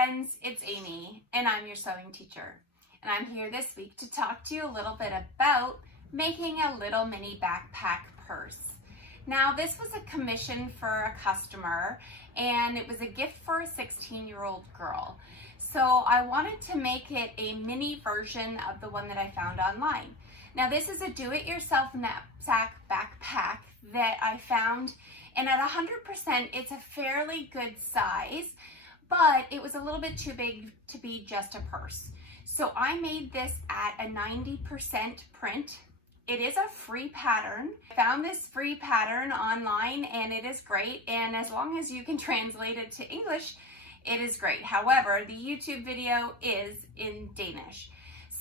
friends, it's Amy and I'm your sewing teacher. And I'm here this week to talk to you a little bit about making a little mini backpack purse. Now this was a commission for a customer and it was a gift for a 16-year-old girl. So I wanted to make it a mini version of the one that I found online. Now this is a do-it-yourself knapsack backpack that I found, and at 100% it's a fairly good size, but it was a little bit too big to be just a purse. So I made this at a 90% print. It is a free pattern. I found this free pattern online and it is great, and as long as you can translate it to English, it is great. However, the YouTube video is in Danish.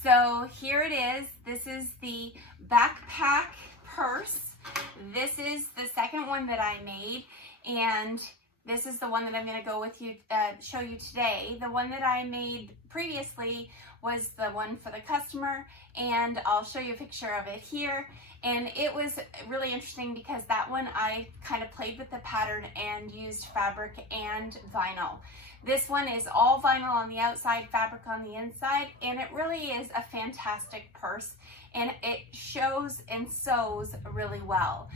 So here it is. This is the backpack purse. This is the second one that I made, and this is the one that I'm going to go with you, show you today. The one that I made previously was the one for the customer, and I'll show you a picture of it here. And it was really interesting because that one I kind of played with the pattern and used fabric and vinyl. This one is all vinyl on the outside, fabric on the inside, and it really is a fantastic purse, and it shows and sews really well.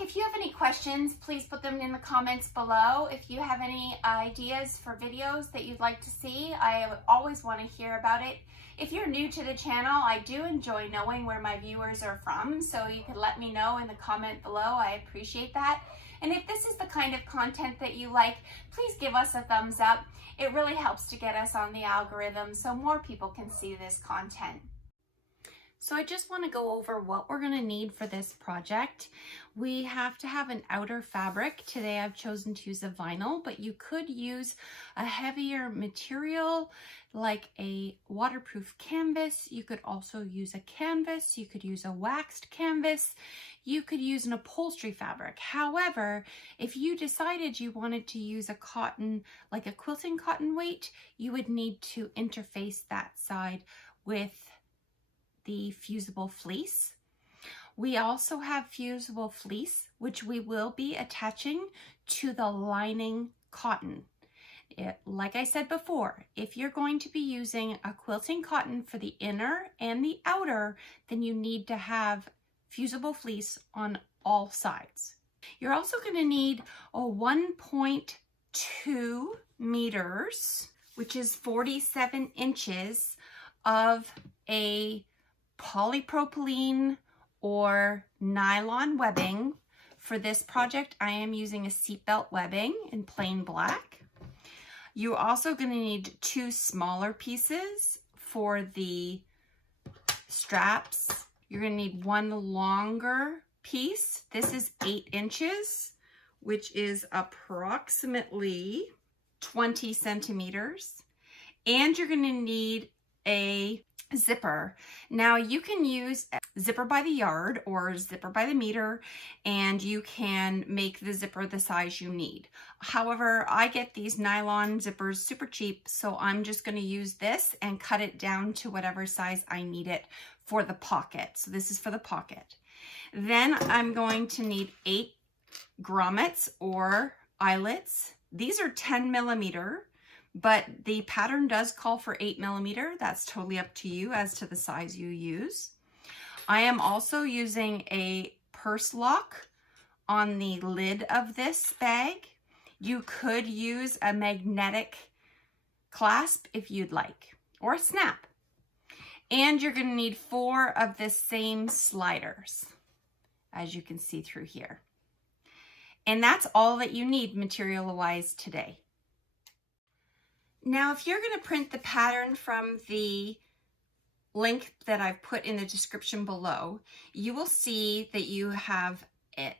If you have any questions, please put them in the comments below. If you have any ideas for videos that you'd like to see, I always want to hear about it. If you're new to the channel, I do enjoy knowing where my viewers are from, so you can let me know in the comment below. I appreciate that. And if this is the kind of content that you like, please give us a thumbs up. It really helps to get us on the algorithm so more people can see this content. So I just want to go over what we're going to need for this project. We have to have an outer fabric. Today I've chosen to use a vinyl, but you could use a heavier material like a waterproof canvas. You could also use a canvas. You could use a waxed canvas. You could use an upholstery fabric. However, if you decided you wanted to use a cotton, like a quilting cotton weight, you would need to interface that side with the fusible fleece. We also have fusible fleece, which we will be attaching to the lining cotton. Like I said before, if you're going to be using a quilting cotton for the inner and the outer, then you need to have fusible fleece on all sides. You're also going to need a 1.2 meters, which is 47 inches of a polypropylene or nylon webbing. For this project, I am using a seatbelt webbing in plain black. You're also going to need 2 smaller pieces for the straps. You're going to need 1 longer piece. This is 8 inches, which is approximately 20 centimeters. And you're going to need a zipper. Now you can use zipper by the yard or zipper by the meter, and you can make the zipper the size you need. However, I get these nylon zippers super cheap, so I'm just going to use this and cut it down to whatever size I need it for the pocket. So this is for the pocket. Then I'm going to need 8 grommets or eyelets. These are 10 millimeter. But the pattern does call for 8 millimeter. That's totally up to you as to the size you use. I am also using a purse lock on the lid of this bag. You could use a magnetic clasp if you'd like, or a snap. And you're going to need 4 of the same sliders, as you can see through here. And that's all that you need material-wise today. Now, if you're going to print the pattern from the link that I've put in the description below, you will see that you have a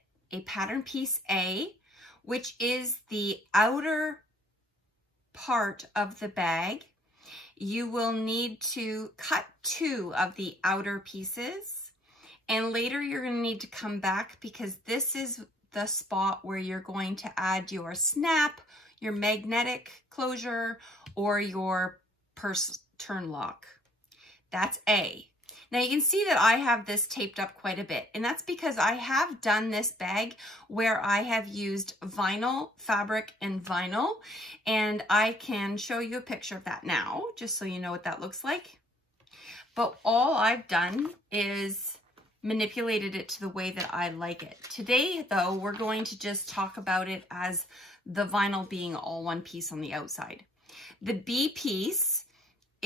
pattern piece A, which is the outer part of the bag. You will need to cut 2 of the outer pieces, and later you're going to need to come back because this is the spot where you're going to add your snap, your magnetic closure, or your purse turn lock. That's A. Now you can see that I have this taped up quite a bit, and that's because I have done this bag where I have used vinyl, fabric, and vinyl, and I can show you a picture of that now, just so you know what that looks like. But all I've done is manipulated it to the way that I like it. Today, though, we're going to just talk about it as the vinyl being all one piece on the outside. The B piece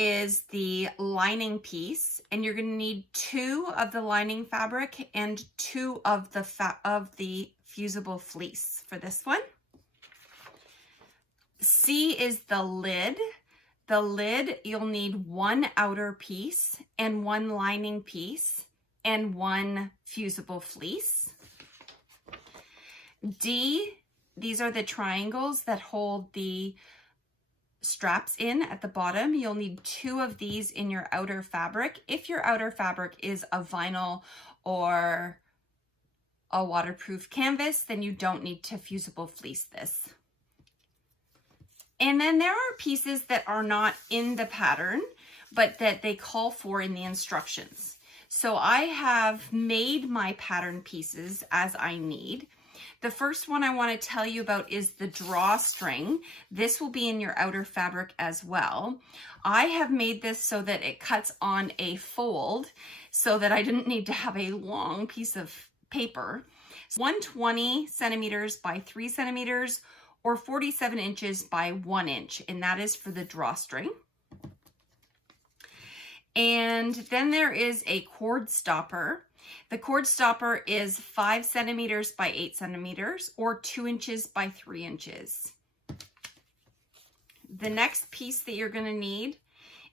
is the lining piece, and you're going to need 2 of the lining fabric and 2 of the fusible fleece for this one. C is the lid. The lid, you'll need 1 outer piece and 1 lining piece and 1 fusible fleece. D, these are the triangles that hold the straps in at the bottom. You'll need 2 of these in your outer fabric. If your outer fabric is a vinyl or a waterproof canvas, then you don't need to fusible fleece this. And then there are pieces that are not in the pattern, but that they call for in the instructions. So I have made my pattern pieces as I need. The first one I want to tell you about is the drawstring. This will be in your outer fabric as well. I have made this so that it cuts on a fold so that I didn't need to have a long piece of paper. 120 centimeters by 3 centimeters or 47 inches by 1 inch, and that is for the drawstring. And then there is a cord stopper. The cord stopper is 5 centimeters by 8 centimeters or 2 inches by 3 inches. The next piece that you're going to need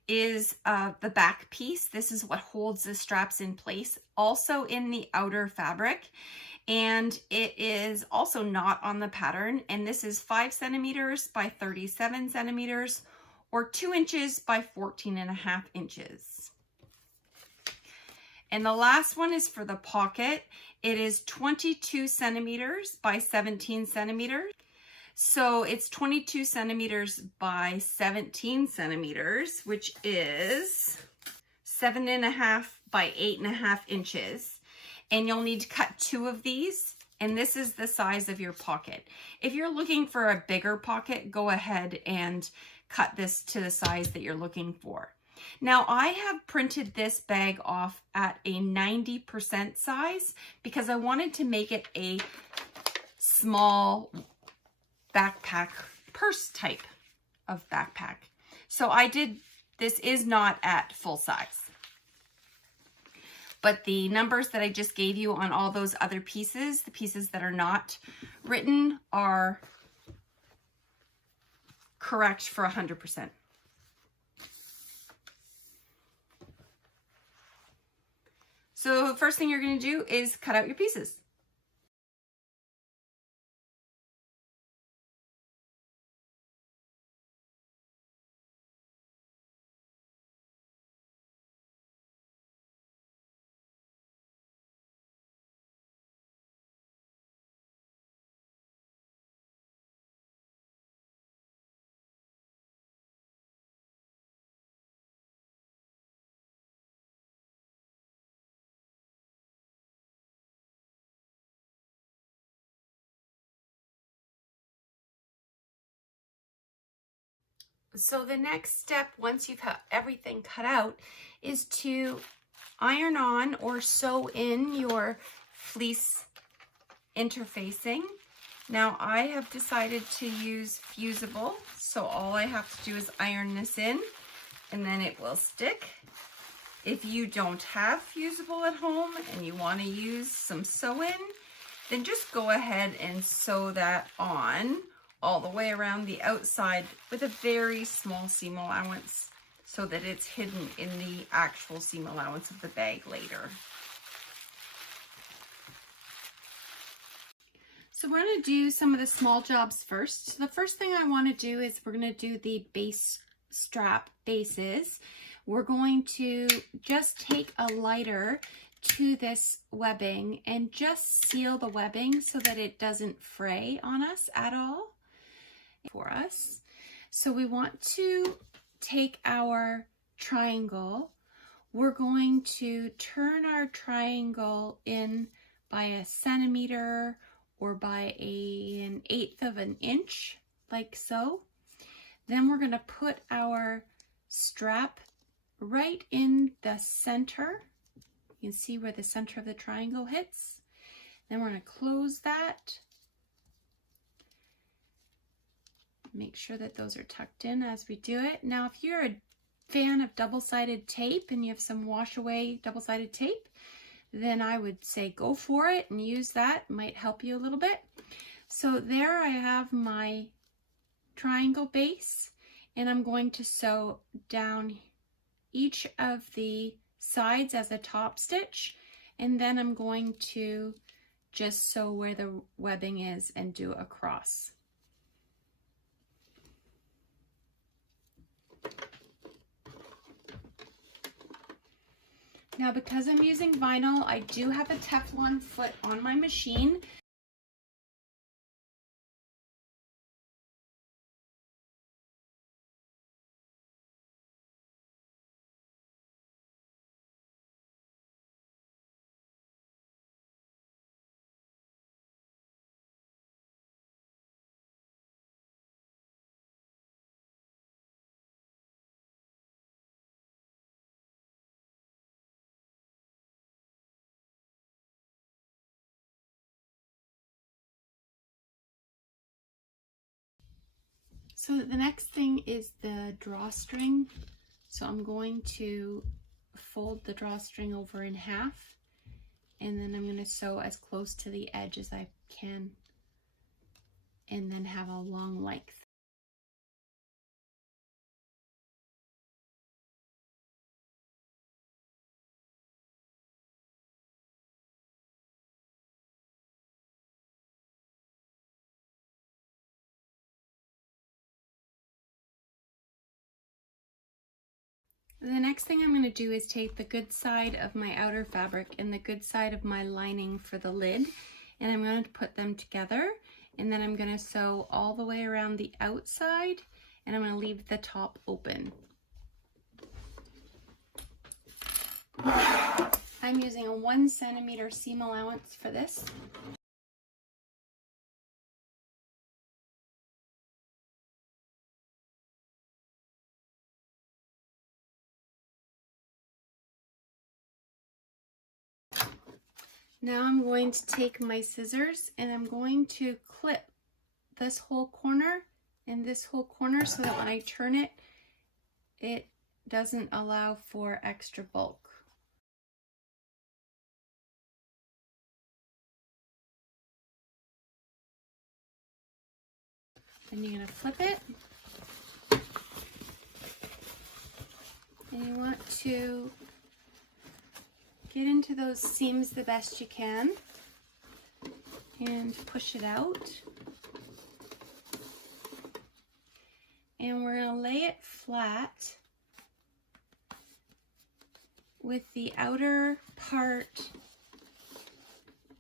is the back piece. This is what holds the straps in place, also in the outer fabric. And it is also not on the pattern. And this is 5 centimeters by 37 centimeters or 2 inches by 14.5 inches. And the last one is for the pocket. It is 22 centimeters by 17 centimeters. So it's 22 centimeters by 17 centimeters, which is 7.5 by 8.5 inches. And you'll need to cut 2 of these. And this is the size of your pocket. If you're looking for a bigger pocket, go ahead and cut this to the size that you're looking for. Now I have printed this bag off at a 90% size because I wanted to make it a small backpack, purse type of backpack. So this is not at full size. But the numbers that I just gave you on all those other pieces, the pieces that are not written, are correct for 100%. So the first thing you're going to do is cut out your pieces. So the next step, once you've got everything cut out, is to iron on or sew in your fleece interfacing. Now I have decided to use fusible, so all I have to do is iron this in and then it will stick. If you don't have fusible at home and you want to use some sew-in, then just go ahead and sew that on all the way around the outside with a very small seam allowance so that it's hidden in the actual seam allowance of the bag later. So we're going to do some of the small jobs first. So the first thing I want to do is we're going to do the base strap bases. We're going to just take a lighter to this webbing and just seal the webbing so that it doesn't fray on us at all for us. So we want to take our triangle we're going to turn our triangle in by 1 centimeter or by an 1/8 of an inch, like so. Then we're going to put our strap right in the center. You can see where the center of the triangle hits. Then we're going to close that. Make sure that those are tucked in as we do it. Now, if you're a fan of double-sided tape and you have some wash away double-sided tape, then I would say go for it and use that. It might help you a little bit. So there I have my triangle base, and I'm going to sew down each of the sides as a top stitch, and then I'm going to just sew where the webbing is and do a cross. Now, because I'm using vinyl, I do have a Teflon foot on my machine. So the next thing is the drawstring. So I'm going to fold the drawstring over in half, and then I'm going to sew as close to the edge as I can, and then have a long length. The next thing I'm going to do is take the good side of my outer fabric and the good side of my lining for the lid, and I'm going to put them together, and then I'm going to sew all the way around the outside, and I'm going to leave the top open. I'm using a 1 centimeter seam allowance for this. Now I'm going to take my scissors and I'm going to clip this whole corner and this whole corner so that when I turn it, it doesn't allow for extra bulk. Then you're going to flip it. And you want to get into those seams the best you can and push it out. And we're going to lay it flat with the outer part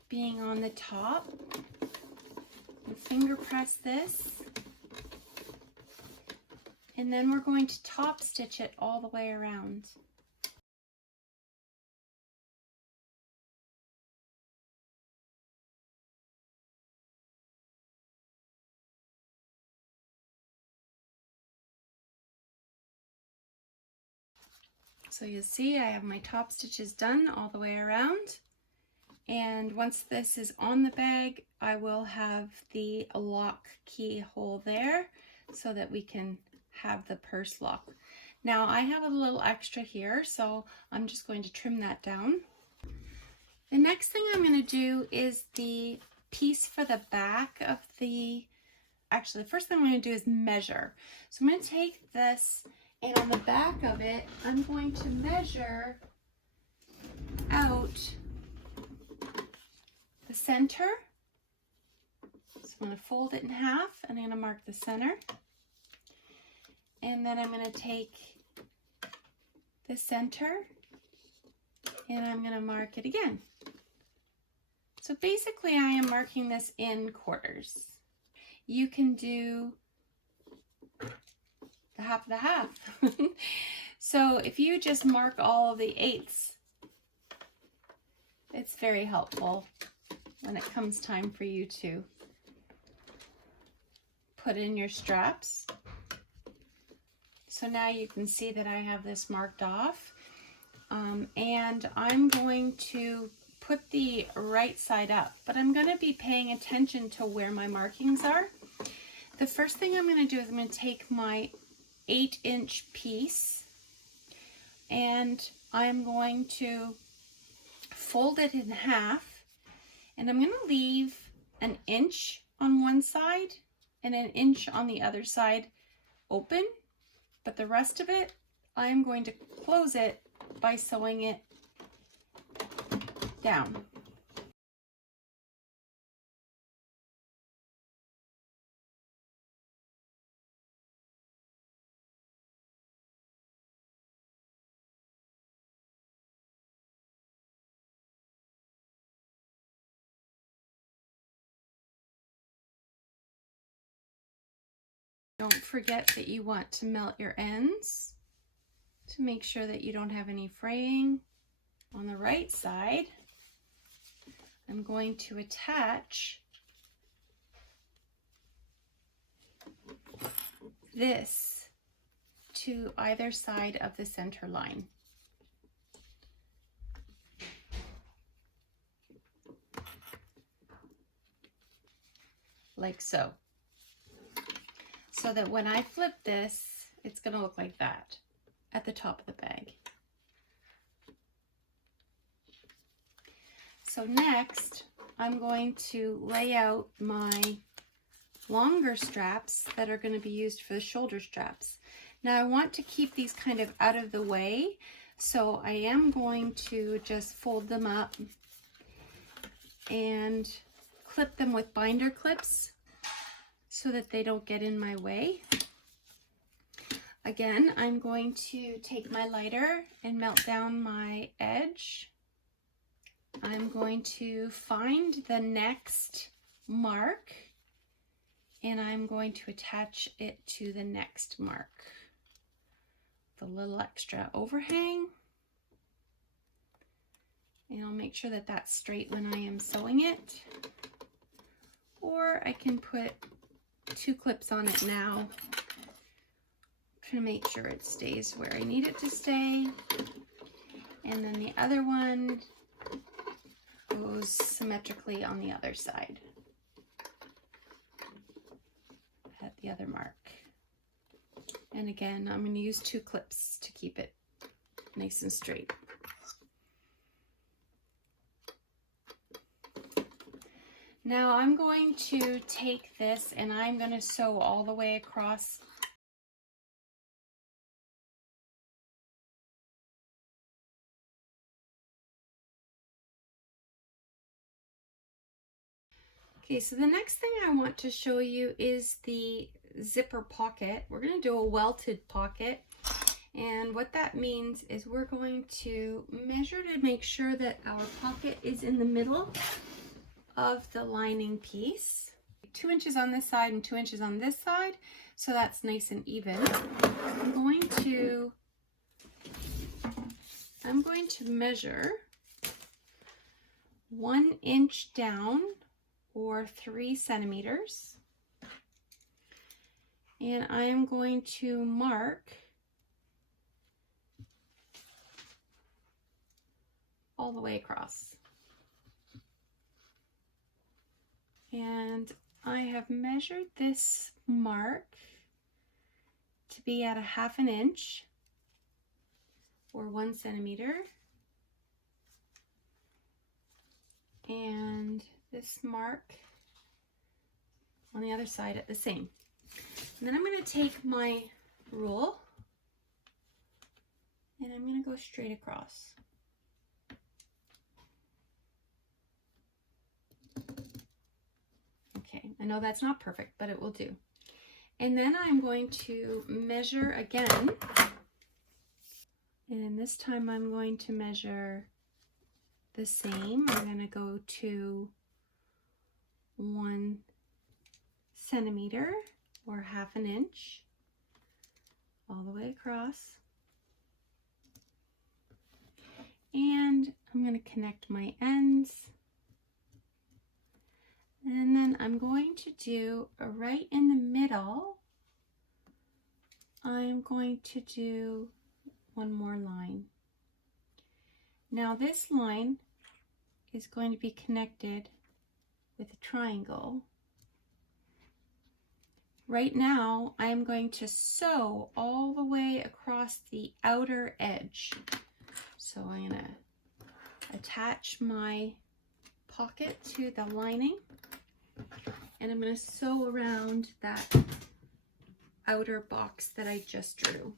being on the top. And finger press this. And then we're going to top stitch it all the way around. So you'll see I have my top stitches done all the way around, and once this is on the bag I will have the lock keyhole there so that we can have the purse lock. Now I have a little extra here, so I'm just going to trim that down. The next thing I'm going to do is the piece for the back of the, actually the first thing I'm going to do is measure. So I'm going to take this, and on the back of it, I'm going to measure out the center. So I'm going to fold it in half, and I'm going to mark the center. And then I'm going to take the center, and I'm going to mark it again. So basically, I am marking this in quarters. You can do the half of the half. So if you just mark all of the 8ths, it's very helpful when it comes time for you to put in your straps. So now you can see that I have this marked off, and I'm going to put the right side up, but I'm going to be paying attention to where my markings are. The first thing I'm going to do is I'm going to take my 8-inch piece and I'm going to fold it in half, and I'm going to leave an inch on one side and an inch on the other side open, but the rest of it I'm going to close it by sewing it down. Don't forget that you want to melt your ends to make sure that you don't have any fraying. On the right side, I'm going to attach this to either side of the center line. Like so. So that when I flip this, it's going to look like that at the top of the bag. So next, I'm going to lay out my longer straps that are going to be used for the shoulder straps. Now I want to keep these kind of out of the way, so I am going to just fold them up and clip them with binder clips so that they don't get in my way. Again, I'm going to take my lighter and melt down my edge. I'm going to find the next mark and I'm going to attach it to the next mark. The little extra overhang. And I'll make sure that that's straight when I am sewing it. Or I can put 2 clips on it now. Trying to make sure it stays where I need it to stay. And then the other one goes symmetrically on the other side at the other mark. And again, I'm going to use 2 clips to keep it nice and straight. Now I'm going to take this and I'm going to sew all the way across . Okay, so the next thing I want to show you is the zipper pocket. We're going to do a welted pocket, and what that means is we're going to measure to make sure that our pocket is in the middle of the lining piece. 2 inches on this side and 2 inches on this side, so that's nice and even. I'm going to measure 1 inch down, or 3 centimeters, and I am going to mark all the way across. And I have measured this mark to be at 1/2 inch or 1 centimeter, and this mark on the other side at the same. And then I'm going to take my rule and I'm going to go straight across. Okay, I know that's not perfect, but it will do. And then I'm going to measure again, and this time I'm going to measure the same. I'm going to go to 1 centimeter or 1/2 inch all the way across. And I'm going to connect my ends. And then I'm going to do right in the middle, I'm going to do one more line. Now this line is going to be connected with a triangle. Right now, I am going to sew all the way across the outer edge. So I'm going to attach my pocket to the lining, and I'm going to sew around that outer box that I just drew.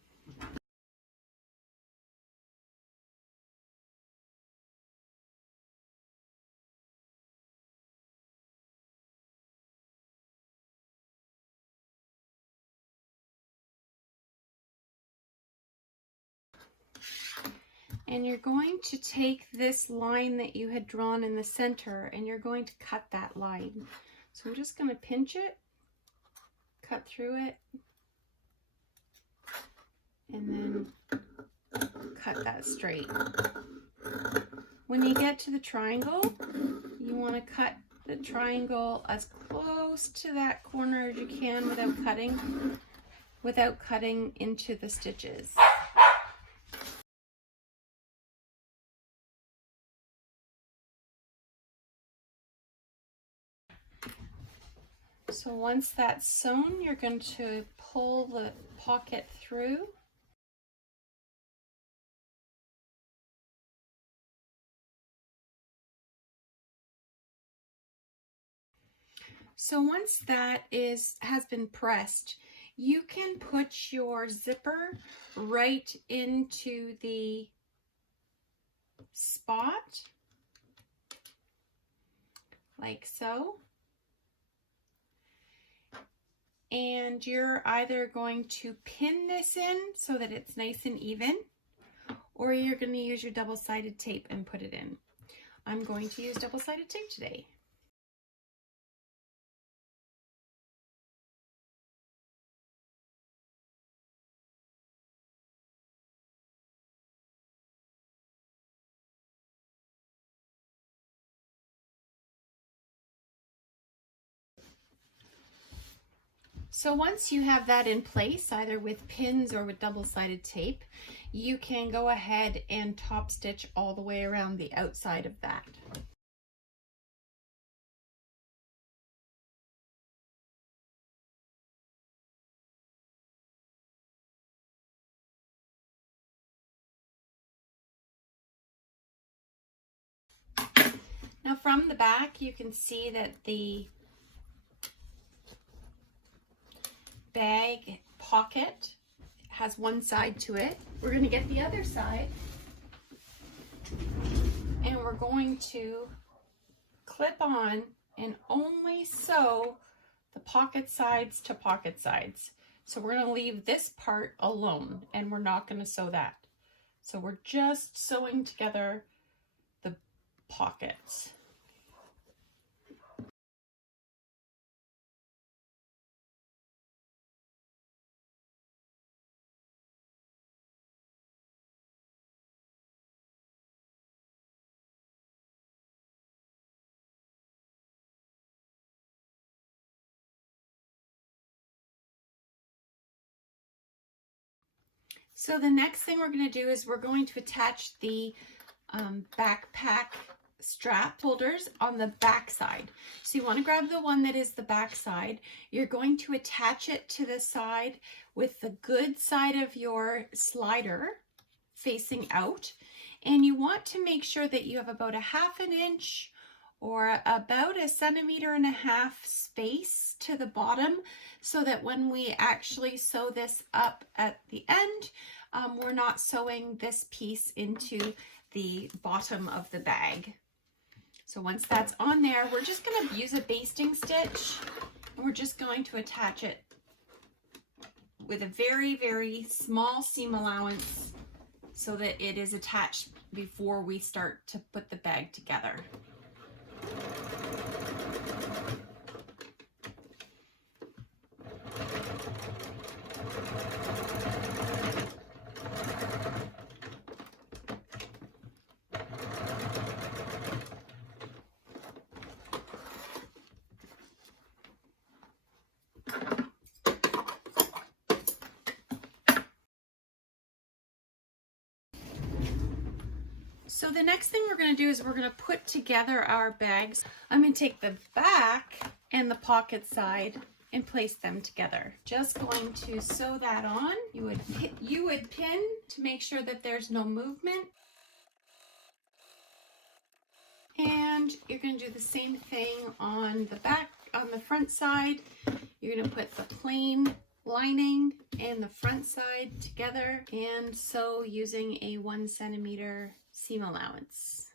And you're going to take this line that you had drawn in the center and you're going to cut that line. So we're just going to pinch it, cut through it, and then cut that straight. When you get to the triangle, you want to cut the triangle as close to that corner as you can without cutting into the stitches. So once that's sewn, you're going to pull the pocket through. So once that has been pressed, you can put your zipper right into the spot, like so. And you're either going to pin this in so that it's nice and even, or you're going to use your double-sided tape and put it in. I'm going to use double-sided tape today. So once you have that in place, either with pins or with double-sided tape, you can go ahead and top stitch all the way around the outside of that. Now from the back, you can see that the bag pocket has one side to it. We're going to get the other side and we're going to clip on and only sew the pocket sides to pocket sides. So we're going to leave this part alone and we're not going to sew that. So we're just sewing together the pockets. So the next thing we're going to do is we're going to attach the backpack strap holders on the back side. So you want to grab the one that is the back side. You're going to attach it to the side with the good side of your slider facing out. And you want to make sure that you have about a 1/2 inch or about 1.5 centimeters space to the bottom, so that when we actually sew this up at the end, we're not sewing this piece into the bottom of the bag. So once that's on there, we're just going to use a basting stitch and we're just going to attach it with a very, very small seam allowance so that it is attached before we start to put the bag together. So the next thing we're going to do is we're going to put together our bags. I'm going to take the back and the pocket side and place them together. Just going to sew that on. You would pin to make sure that there's no movement. And you're going to do the same thing on the back, on the front side. You're going to put the plain lining and the front side together and sew using a 1 centimeter seam allowance.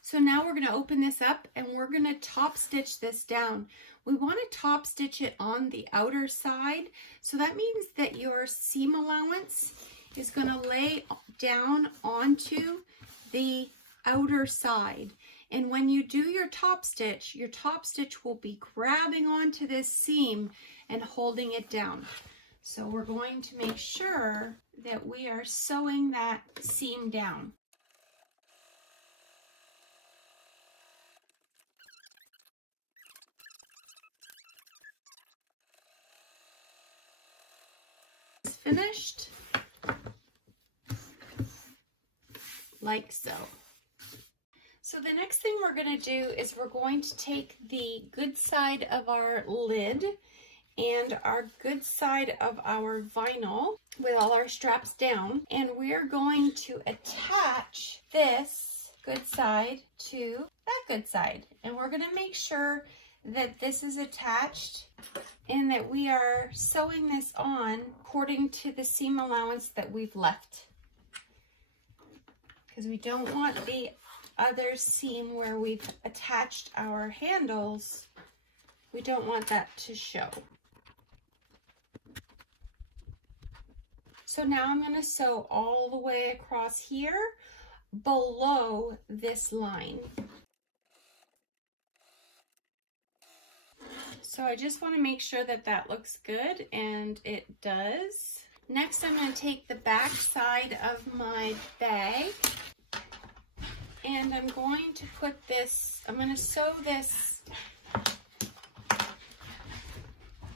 So now we're going to open this up and we're going to top stitch this down. We want to top stitch it on the outer side. So that means that your seam allowance is going to lay down onto the outer side. And when you do your top stitch will be grabbing onto this seam and holding it down. So we're going to make sure that we are sewing that seam down. It's finished, like so. So the next thing we're going to do is we're going to take the good side of our lid and our good side of our vinyl with all our straps down, and we're going to attach this good side to that good side. And we're going to make sure that this is attached and that we are sewing this on according to the seam allowance that we've left, because we don't want the other seam where we've attached our handles, we don't want that to show. So now I'm going to sew all the way across here below this line. So I just want to make sure that that looks good, and it does. Next, I'm going to take the back side of my bag and I'm going to put this, I'm going to sew this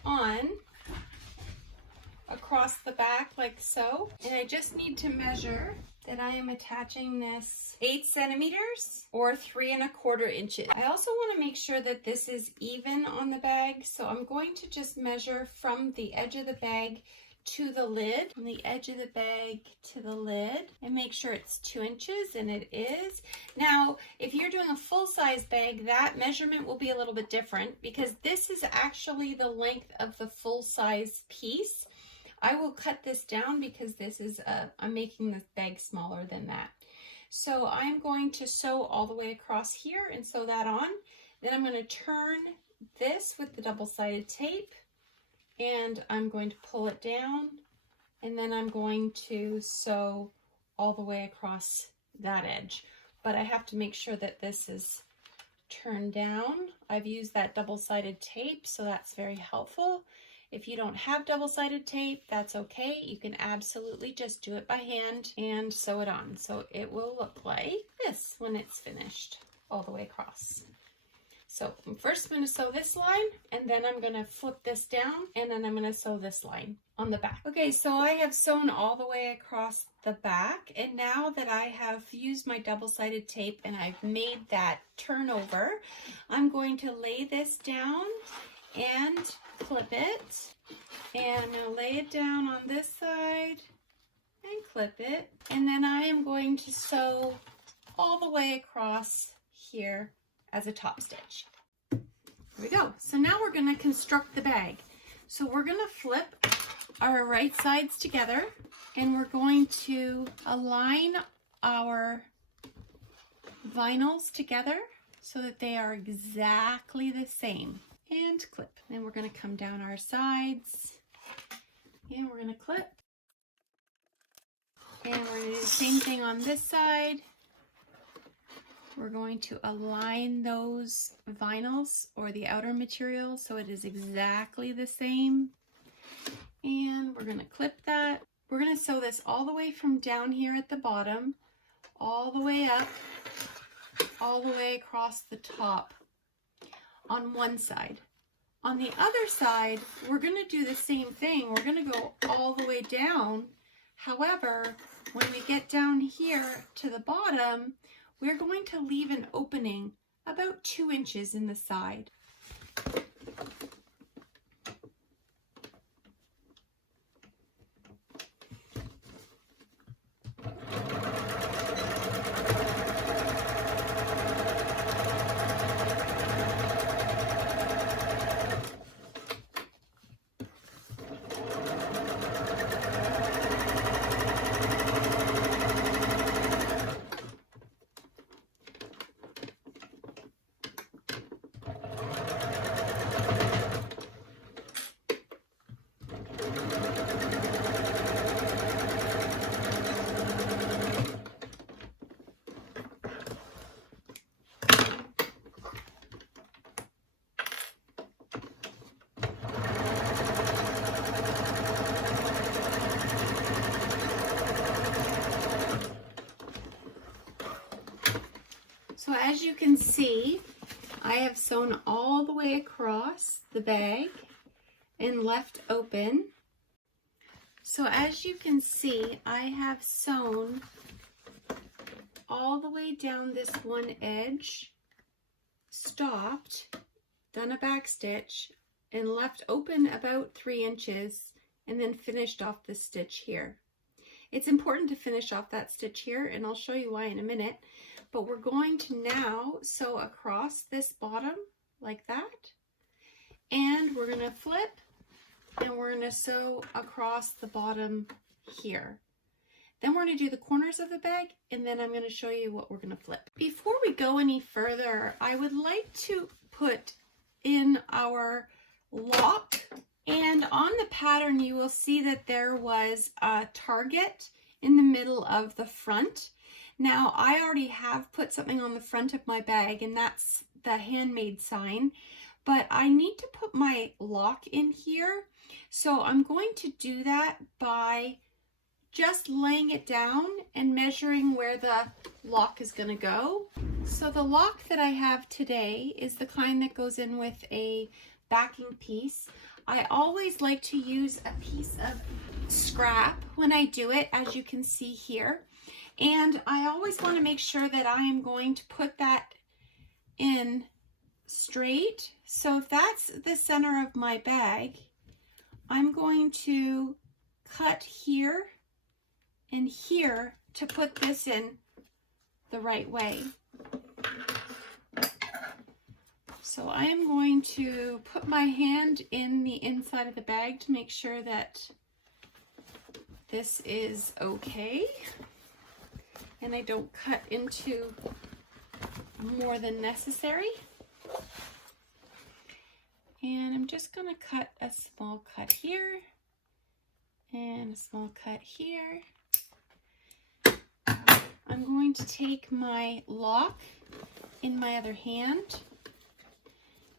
on across the back like so. And I just need to measure that I am attaching this 8 centimeters or 3¼ inches. I also want to make sure that this is even on the bag. So I'm going to just measure from the edge of the bag to the lid, from the edge of the bag to the lid, and make sure it's 2 inches, and it is. Now, if you're doing a full-size bag, that measurement will be a little bit different because this is actually the length of the full-size piece. I will cut this down because this is, I'm making this bag smaller than that. So I'm going to sew all the way across here and sew that on. Then I'm going to turn this with the double-sided tape, and I'm going to pull it down, and then I'm going to sew all the way across that edge. But I have to make sure that this is turned down. I've used that double-sided tape, so that's very helpful. If you don't have double-sided tape, that's okay. You can absolutely just do it by hand and sew it on. So it will look like this when it's finished all the way across. So first I'm going to sew this line, and then I'm going to flip this down, and then I'm going to sew this line on the back. Okay, so I have sewn all the way across the back, and now that I have used my double-sided tape and I've made that turnover, I'm going to lay this down and clip it, and I'm going to lay it down on this side and clip it, and then I am going to sew all the way across here as a top stitch. Here we go. So now we're going to construct the bag. So we're going to flip our right sides together, and we're going to align our vinyls together so that they are exactly the same, and clip. Then we're going to come down our sides, and we're going to clip, and we're going to do the same thing on this side. We're going to align those vinyls or the outer material so it is exactly the same. And we're going to clip that. We're going to sew this all the way from down here at the bottom, all the way up, all the way across the top on one side. On the other side, we're going to do the same thing. We're going to go all the way down However, when we get down here to the bottom, we're going to leave an opening about 2 inches in the side. So as you can see, I have sewn all the way across the bag and left open. So as you can see, I have sewn all the way down this one edge, stopped, done a back stitch, and left open about 3 inches, and then finished off the stitch here. It's important to finish off that stitch here, and I'll show you why in a minute. But we're going to now sew across this bottom like that, and we're going to flip, and we're going to sew across the bottom here. Then we're going to do the corners of the bag, and then I'm going to show you what we're going to flip. Before we go any further, I would like to put in our lock, and on the pattern you will see that there was a target in the middle of the front. Now, I already have put something on the front of my bag, and that's the handmade sign, but I need to put my lock in here. So I'm going to do that by just laying it down and measuring where the lock is going to go. So the lock that I have today is the kind that goes in with a backing piece. I always like to use a piece of scrap when I do it, as you can see here. And I always want to make sure that I am going to put that in straight. So if that's the center of my bag, I'm going to cut here and here to put this in the right way. So I am going to put my hand in the inside of the bag to make sure that this is okay, and I don't cut into more than necessary. And I'm just going to cut a small cut here and a small cut here. I'm going to take my lock in my other hand,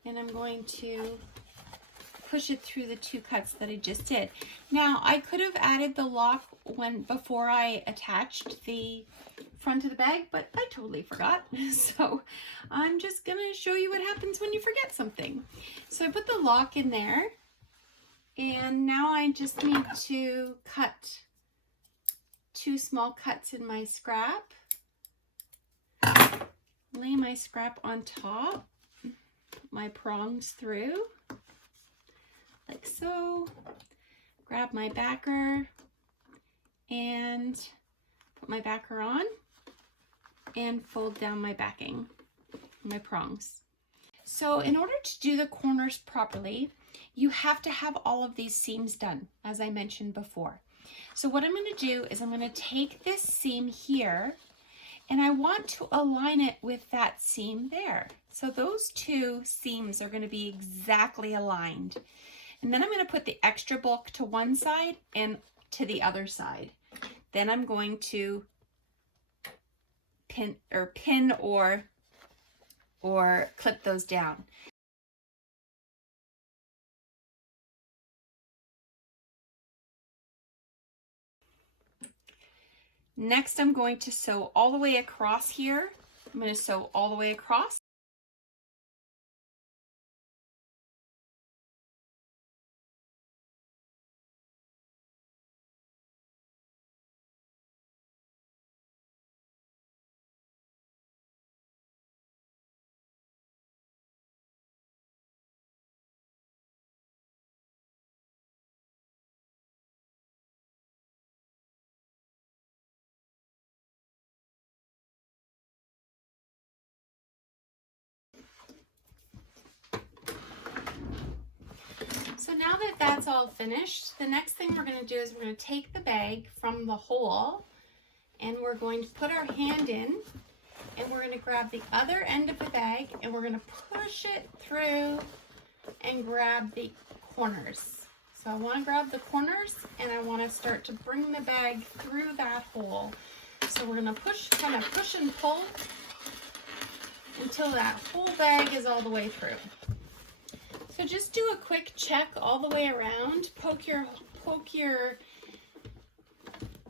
and I'm going to push it through the 2 cuts that I just did. Now, I could have added the lock before I attached the front of the bag, but I totally forgot. So I'm just gonna show you what happens when you forget something. So I put the lock in there, and now I just need to cut 2 small cuts in my scrap. Lay my scrap on top, put my prongs through, like so. Grab my backer and put my backer on, and fold down my backing, my prongs. So in order to do the corners properly, you have to have all of these seams done, as I mentioned before. So what I'm going to do is I'm going to take this seam here, and I want to align it with that seam there. So those 2 seams are going to be exactly aligned. And then I'm going to put the extra bulk to one side and to the other side. Then I'm going to pin or clip those down. Next, I'm going to sew all the way across here. I'm going to sew all the way across. now that that's all finished, the next thing we're going to do is we're going to take the bag from the hole and we're going to put our hand in and we're going to grab the other end of the bag and we're going to push it through and grab the corners. So I want to grab the corners and I want to start to bring the bag through that hole. So we're going to push, kind of push and pull until that whole bag is all the way through. So just do a quick check all the way around. Poke your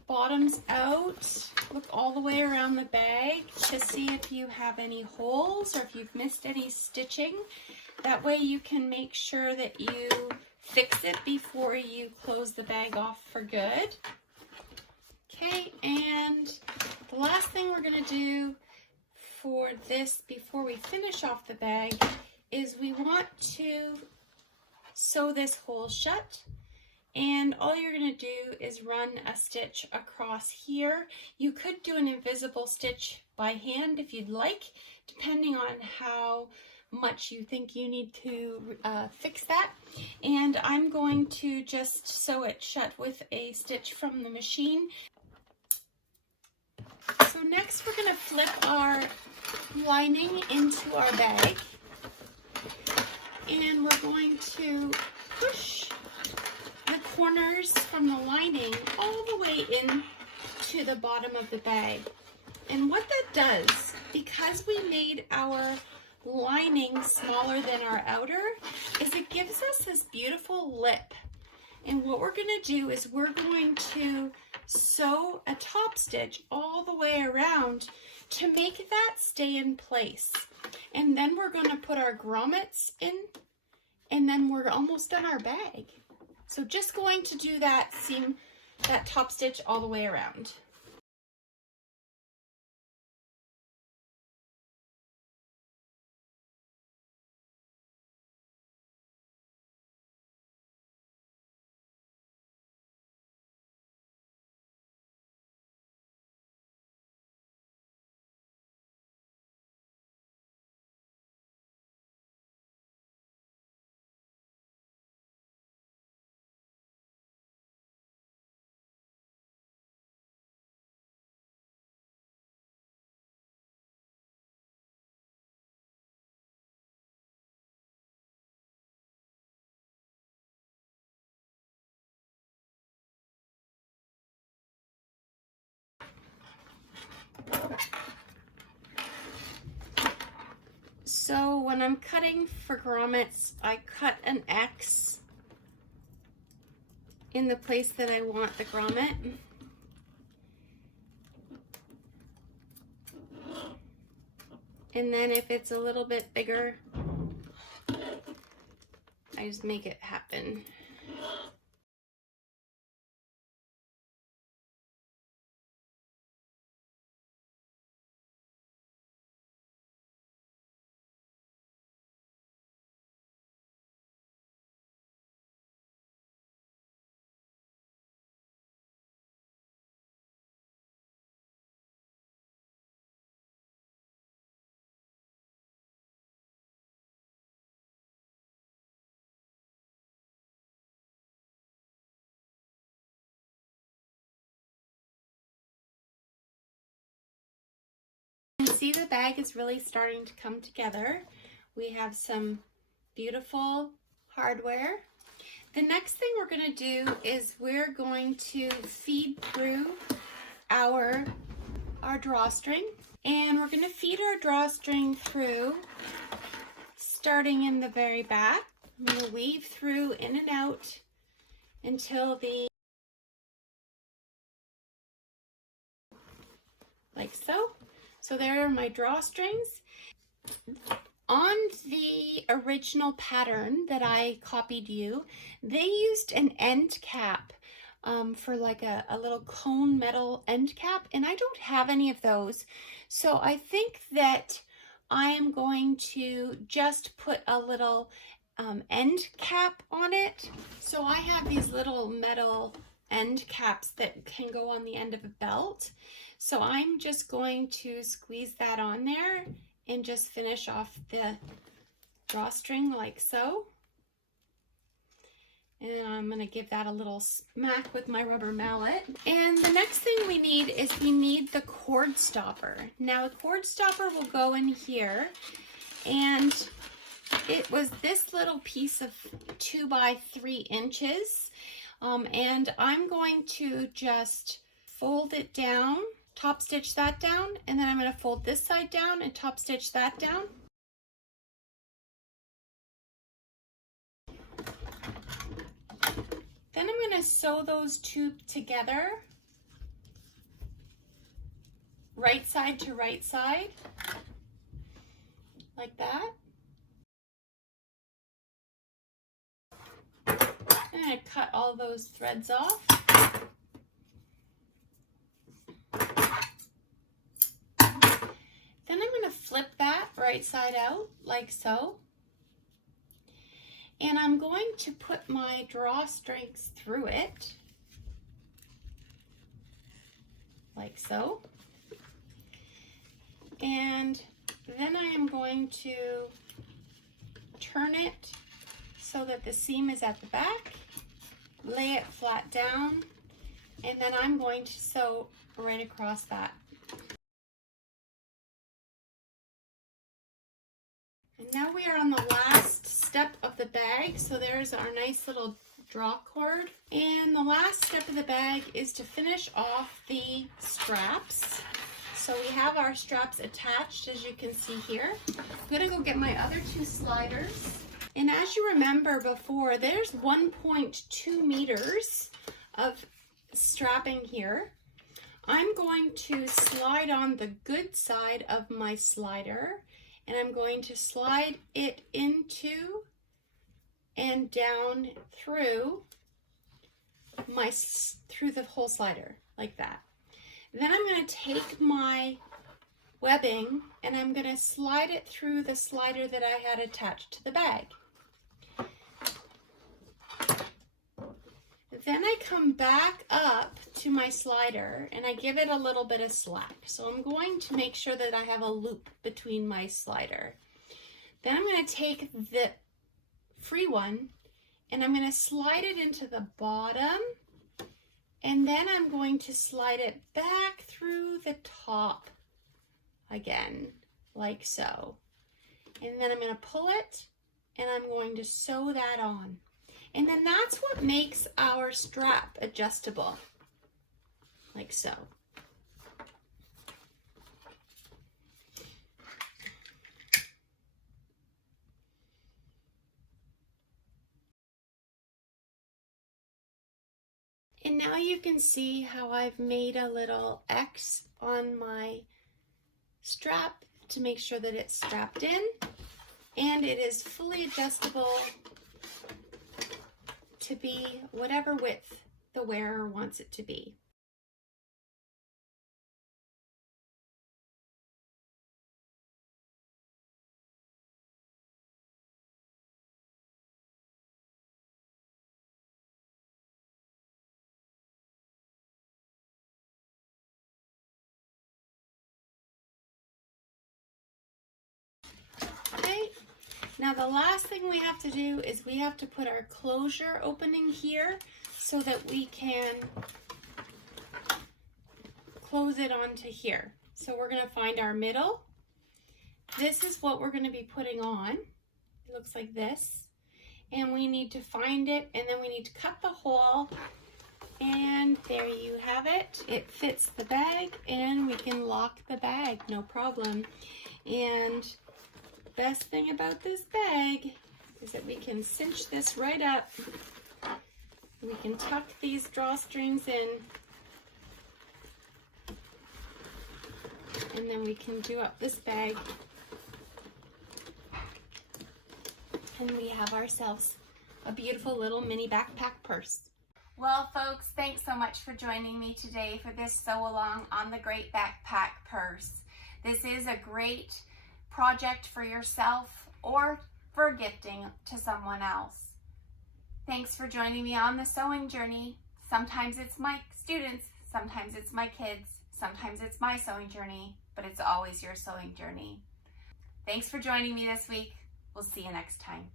bottoms out. Look all the way around the bag to see if you have any holes or if you've missed any stitching. That way you can make sure that you fix it before you close the bag off for good. Okay, and the last thing we're going to do for this before we finish off the bag is we want to sew this hole shut, and all you're going to do is run a stitch across here. You could do an invisible stitch by hand if you'd like, depending on how much you think you need to fix that. And I'm going to just sew it shut with a stitch from the machine. So next we're going to flip our lining into our bag. And we're going to push the corners from the lining all the way in to the bottom of the bag. And what that does, because we made our lining smaller than our outer, is it gives us this beautiful lip. And what we're going to do is we're going to sew a top stitch all the way around to make that stay in place. And then we're going to put our grommets in, and then we're almost done our bag. So just going to do that seam, that top stitch all the way around. So when I'm cutting for grommets, I cut an X in the place that I want the grommet. And then if it's a little bit bigger, I just make it happen. See, the bag is really starting to come together. We have some beautiful hardware. The next thing we're going to do is we're going to feed through our drawstring, and we're going to feed our drawstring through starting in the very back. I'm going to weave through in and out until like so. So there are my drawstrings. On the original pattern that I copied you, they used an end cap for like a little cone metal end cap, and I don't have any of those. So I think that I am going to just put a little end cap on it. So I have these little metal end caps that can go on the end of a belt. So I'm just going to squeeze that on there and just finish off the drawstring like so. And I'm gonna give that a little smack with my rubber mallet. And the next thing we need is we need the cord stopper. Now the cord stopper will go in here, and it was this little piece of 2 by 3 inches. And I'm going to just fold it down, top stitch that down, and then I'm gonna fold this side down and top stitch that down. Then I'm going to sew those two together, right side to right side, like that. I'm going to cut all those threads off. Then I'm going to flip that right side out, like so. And I'm going to put my drawstrings through it, like so. And then I am going to turn it so that the seam is at the back, lay it flat down, and then I'm going to sew right across that. And now we are on the last step of the bag. So there's our nice little draw cord. And the last step of the bag is to finish off the straps. So we have our straps attached, as you can see here. I'm gonna go get my other 2 sliders. And as you remember before, there's 1.2 meters of strapping here. I'm going to slide on the good side of my slider, and I'm going to slide it into and down through the whole slider, like that. Then I'm going to take my webbing and I'm going to slide it through the slider that I had attached to the bag. Then I come back up to my slider and I give it a little bit of slack. So I'm going to make sure that I have a loop between my slider. Then I'm going to take the free one and I'm going to slide it into the bottom, and then I'm going to slide it back through the top again, like so. And then I'm going to pull it and I'm going to sew that on. And then that's what makes our strap adjustable, like so. And now you can see how I've made a little X on my strap to make sure that it's strapped in, and it is fully adjustable to be whatever width the wearer wants it to be. Okay, now the last thing we have to do is we have to put our closure opening here so that we can close it onto here. So we're going to find our middle. This is what we're going to be putting on. It looks like this. And we need to find it, and then we need to cut the hole. And there you have it. It fits the bag, and we can lock the bag, no problem. And best thing about this bag is that we can cinch this right up. We can tuck these drawstrings in, and then we can do up this bag, and we have ourselves a beautiful little mini backpack purse. Well, folks, thanks so much for joining me today for this sew along on the Great Backpack Purse. This is a great project for yourself or for gifting to someone else. Thanks for joining me on the sewing journey. Sometimes it's my students, sometimes it's my kids, sometimes it's my sewing journey, but it's always your sewing journey. Thanks for joining me this week. We'll see you next time.